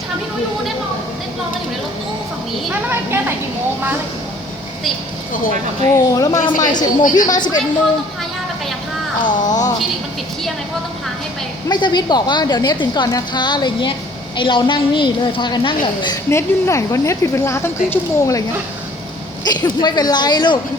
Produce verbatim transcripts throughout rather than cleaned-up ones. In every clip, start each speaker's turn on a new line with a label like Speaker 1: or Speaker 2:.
Speaker 1: ค่ะพี่นุ้ยรู้เน็ตรอเน็ตรอกันอยู่ในรถตู้ฝั่งนี้ไม่ไม่ไม่แกใส่กี่โมงมาเลยสิบโอ้โห
Speaker 2: โอ้แล้วมาทำไมสิบโมงพี่มาสิบเอ็ดโมง
Speaker 1: ต้องพาย่าไปกายภาพ
Speaker 2: อ๋อ
Speaker 1: คลินิกมันปิดเที่ยงไงพ่อต้องพาให้ไป
Speaker 2: ไม่ทวิตบอกว่าเดี๋ยวเน็ตถึงก่อนนะคะอะไรเงี้ยไอเรานั่งนี่เลยพากันนั่งแบบเน็ตอยู่ไหนวะเน็ตผิดเวลาตั้งครึ่งชั่วโมงอะไรเงี้ยไม่เป็นไรลูก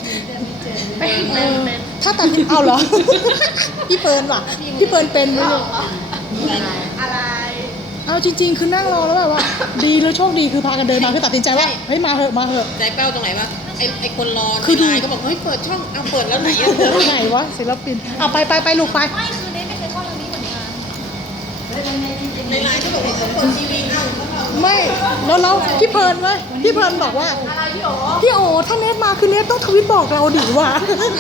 Speaker 2: ถ้าตัดเอาเหรอพี่เปิร์นว่ะพี่เปิร์นเป็นไหมลูก
Speaker 1: อะไร
Speaker 2: เอาจริงๆคือนั่งรอแล้วแบบว่าดีหรือโชคดีคือพากันเดินมาคือตัดสินใจว่าเฮ้ยมาเหอะมาเหอะ
Speaker 3: ใจเป้าตรงไหนวะไอไอคนรอคือดีก็บอกเฮ้ยเปิดช่องเอาเปิดแล้วไหนอะ
Speaker 2: ไหนวะศิลปินเอาไปไปไปลูกไป
Speaker 1: ไม่คือเน็ตไม่เคยเข้าเรื่องนี้เหมือนกัน
Speaker 3: ในไลน์ก็บอกว่าเปิดทีวีเอ้า
Speaker 2: ไม่แล้วเราพี่เพิร์นเว้ยพี่เพิร์นบอกว่า
Speaker 1: อะไรพี่โอ๋
Speaker 2: พี่โอ๋ถ้าเน็ตมาคือเน็ตต้องทวิตบอกเราดิว่า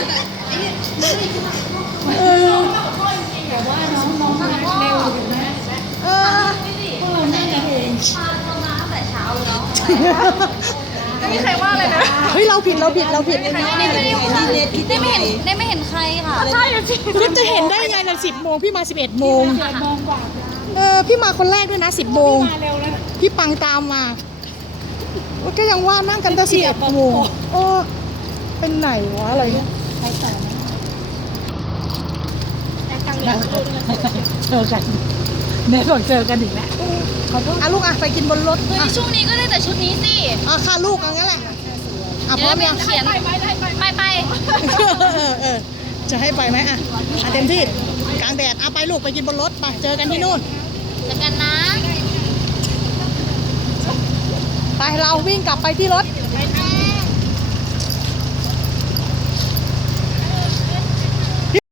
Speaker 2: เออ
Speaker 1: แต่ว่าน้องน้องมาเร็วอยู่นะ
Speaker 2: เออ
Speaker 1: พวกเราแน่นเองพาเรามาตั้งแต่เช้าเลยเนาะไม่มีใครว่าเลยนะ
Speaker 2: เฮ้ยเราผิดเราผิดเราผิด
Speaker 1: ได้ไม่เห็นได้ไม่เห็นได้ไม่เห็นใครค่ะใช่สิ
Speaker 2: ก็จะเห็นได้ไงเราสิบโมงพี่มาสิบเอ็ดโมงเออพี่มาคนแรกด้วยนะสิบโมงพี่ปังตามมาก็ยังว่านั่งกันตั้งสิบเอ็ดโมงโอ้เป็นไหนวะอะไรเนี่ยไปต่อเจอกันแม่บอกเจอกันอีกแล้วขอโทษอ่ะลูกอ่ะไปกินบนรถ
Speaker 1: เฮ้ยช่วงนี้ก็ได้แต่ชุดนี้สิ
Speaker 2: อ่ะค่ะลูกเอางั้นแหละอ่ะพร้อมยัง
Speaker 1: เขียนไปไปไปไป
Speaker 2: เออเออจะให้ไปไหมอ่ะอ่ะเต็มที่กลางแดดอ่ะไปลูกไปกินบนรถไปเจอกันที่นู่น
Speaker 1: เจอกันนะ
Speaker 2: ไปเราวิ่งกลับไปที่รถ